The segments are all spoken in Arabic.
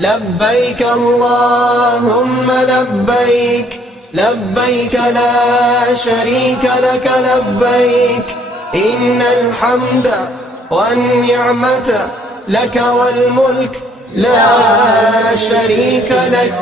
لبيك اللهم لبيك، لبيك لا شريك لك لبيك، إن الحمد والنعمة لك والملك لا شريك لك.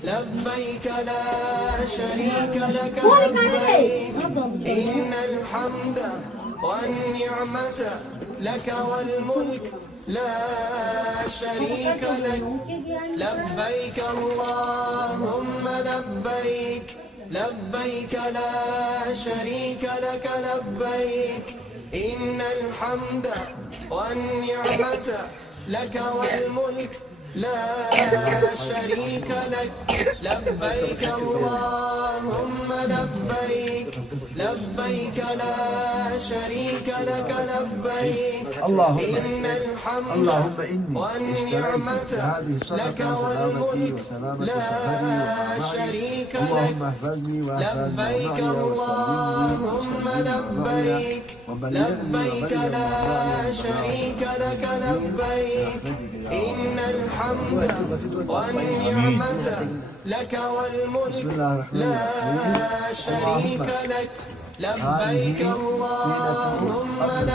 لبيك لا شريك لك لبيك، إن الحمد والنعمة لك والملك لا شريك لك. لبيك اللهم لبيك، لبيك لا شريك لك لبيك، إن الحمد والنعمة لك والملك لا شريك لك. لبيك اللهم لبيك، لبيك لا شريك لك لبيك، إن الحمد والنعمة لك والملك لا شريك لك. لبيك اللهم لبيك، لبيك لا شريك لك لبيك، إن الحمد والنعمة لك والملك لا شريك لك. لبيك اللهم لبيك،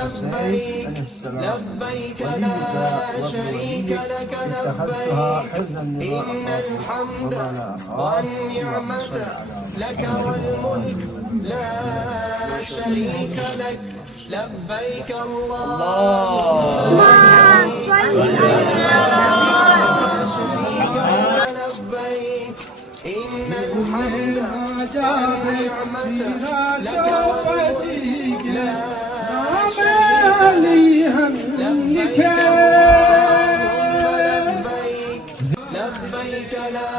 لبيك لا شريك لك لبيك، إن الحمد والنعمة لك والملك لا شريك لك. لبيك اللهم لبيك، شريك لك لبيك، إن الحمد والنعمة لك والملك لا شريك لك. لبيك لبيك لا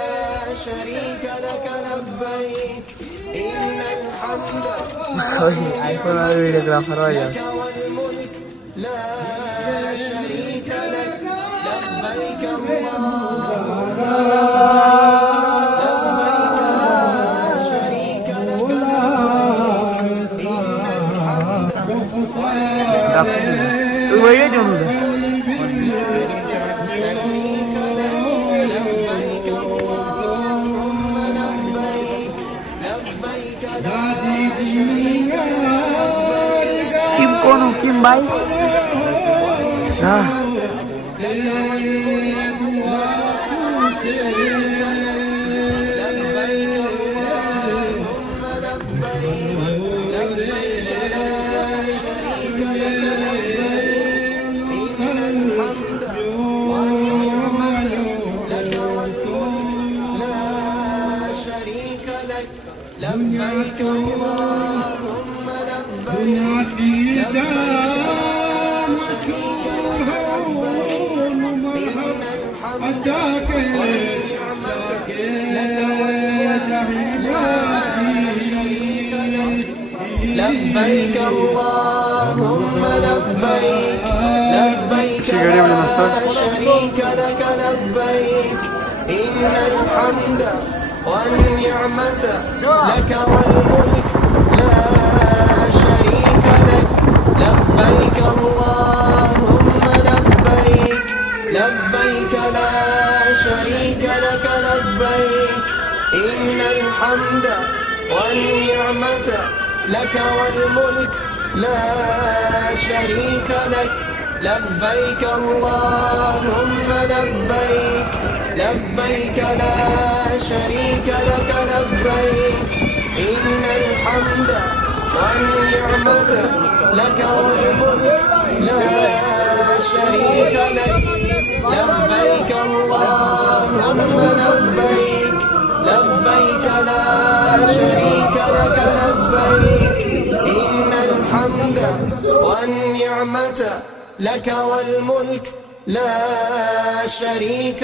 شريك لك لبيك، إن الحمد والنعمة لك والملك لا شريك لك. لبيك اللهم لبيك، لا شريك لك لبيك، إن الحمد والنعمة لا شريك لك. لبيك اللهم لبيك، لبيك لا شريك لك لبيك، Kim kono Kim bay nah لبيك اللهم لبيك، لبيك لا شريك لك لبيك، إن الحمد والنعمة لك والملك لا شريك لك. لبيك اللهم لبيك، لبيك لا شريك لك لبيك، إن الحمد والنعمة لك والملك لا شريك لك. لبيك اللهم لبيك، لبيك لا شريك لك لبيك، إن الحمد والنعمة لك والملك لا شريك لك لبيك اللهم لبيك لبيك لا شريك لك لبيك إن الحمد والنعمة لك والملك لا شريك لك لبيك اللهم لبيك لبيك لا شريك لك لبيك إن الحمد والنعمة لك والملك لا شريك